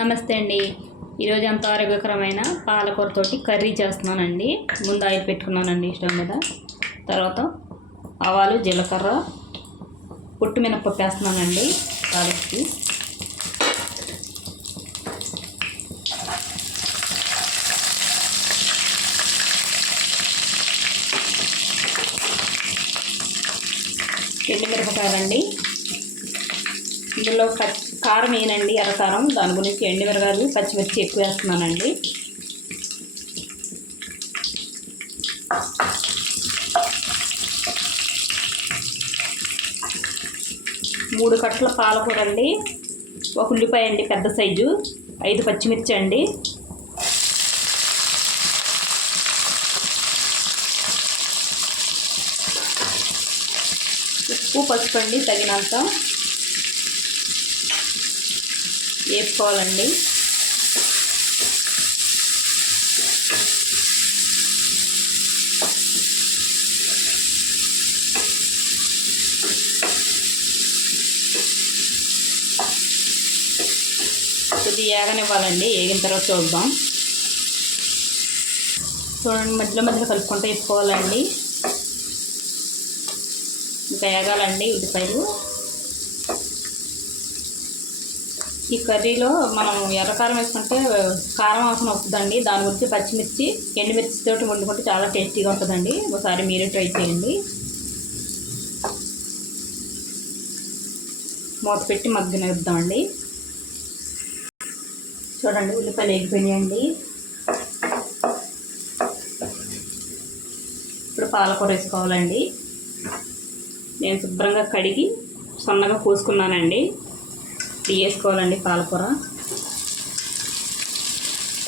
నమస్తే అండి. ఈరోజు అంత ఆరోగ్యకరమైన పాలకూరతోటి కర్రీ చేస్తున్నానండి. ముందు ఆయిల్ పెట్టుకున్నానండి స్టవ్ మీద. తర్వాత ఆవాలు, జీలకర్ర, పొట్టు మినపప్పు వేస్తున్నానండి తాలింపుకి. ఎండుమిరపకాయలండి. ఇందులో కారం వేయనండి, ఎర్రకారం. దాని గురించి ఎండుమిరపకాయలు, పచ్చిమిర్చి ఎక్కువ వేస్తున్నానండి. మూడు కట్టల పాలకూర అండి, ఒక ఉల్లిపాయ అండి పెద్ద సైజు, 5 పచ్చిమిర్చి అండి, ఉప్పు, పసుపు అండి తగినంత వేసుకోవాలండి. కొద్దిగా ఏగనివ్వాలండి. ఏగిన తర్వాత చూద్దాం. చూడండి, మధ్యలో మధ్యలో కలుపుకుంటూ వేసుకోవాలండి. ఇంకా ఏగాలండి ఉల్లిపాయలు. ఈ కర్రీలో మనం ఎర్రకారం వేసుకుంటే కారం వాసన వస్తుందండి. దాని గురించి పచ్చిమిర్చి, ఎండుమిర్చితో వండుకుంటే చాలా టేస్టీగా ఉంటుందండి. ఒకసారి మీరు ట్రై చేయండి. మూత పెట్టి మగ్గనిద్దామండి. చూడండి, ఉల్లిపాయలు వేగిపోయినాయండి. ఇప్పుడు పాలకూర వేసుకోవాలండి. నేను శుభ్రంగా కడిగి సన్నగా కోసుకున్నానండి. వేసుకోవాలండి పాలకూర.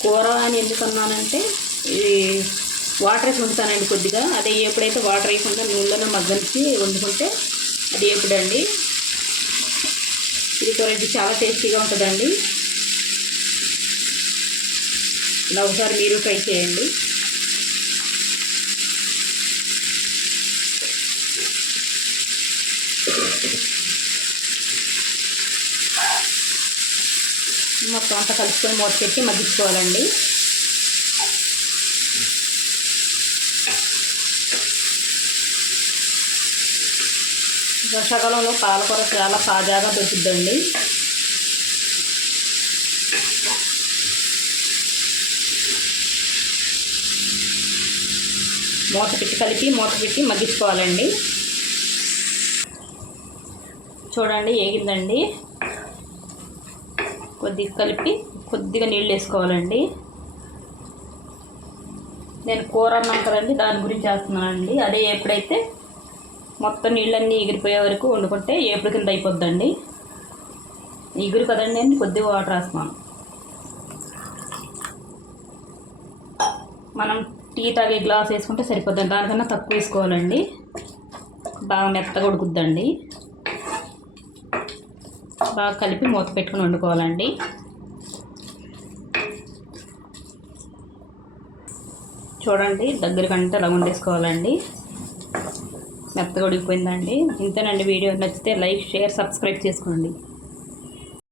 కూర అని ఎందుకు అన్నానంటే, ఇది వాటర్ వేసి వండుతానండి కొద్దిగా. అదే ఎప్పుడైతే వాటర్ వేయకుండా నూనెలో మగ్గనిచ్చి వండుకుంటే అది ఎప్పుడండి. ఇది కూర చాలా టేస్టీగా ఉంటుందండి. ఇలా ఒకసారి మీరు ట్రై చేయండి. మొత్తం అంతా కలుపుకొని మూత పెట్టి మగ్గించుకోవాలండి. వర్షాకాలంలో పాలకూర చాలా తాజాగా దొరుకుతుందండి. మూత పెట్టి మగ్గించుకోవాలండి. చూడండి, ఏగిందండి. కొద్దిగా కలిపి కొద్దిగా నీళ్ళు వేసుకోవాలండి. నేను కూర అన్నాను కదండి, దాని గురించి వేస్తున్నానండి. అదే ఎప్పుడైతే మొత్తం నీళ్ళన్నీ ఎగిరిపోయే వరకు వండుకుంటే ఏపుడు కింద అయిపోద్దండి. ఎగురు కదండి అని కొద్దిగా వాటర్ వేస్తున్నాను. మనం టీ తాగే గ్లాస్ వేసుకుంటే సరిపోద్దండి. దానికన్నా తక్కువ వేసుకోవాలండి. బాగా మెత్తగా ఉడుకుద్దండి. బాగా కలిపి మూత పెట్టుకుని వండుకోవాలండి. చూడండి, దగ్గరకంటే అలా వండేసుకోవాలండి. మెత్తగా ఉడికిపోయిందండి. ఇంతేనండి. వీడియో నచ్చితే లైక్, షేర్, సబ్స్క్రైబ్ చేసుకోండి.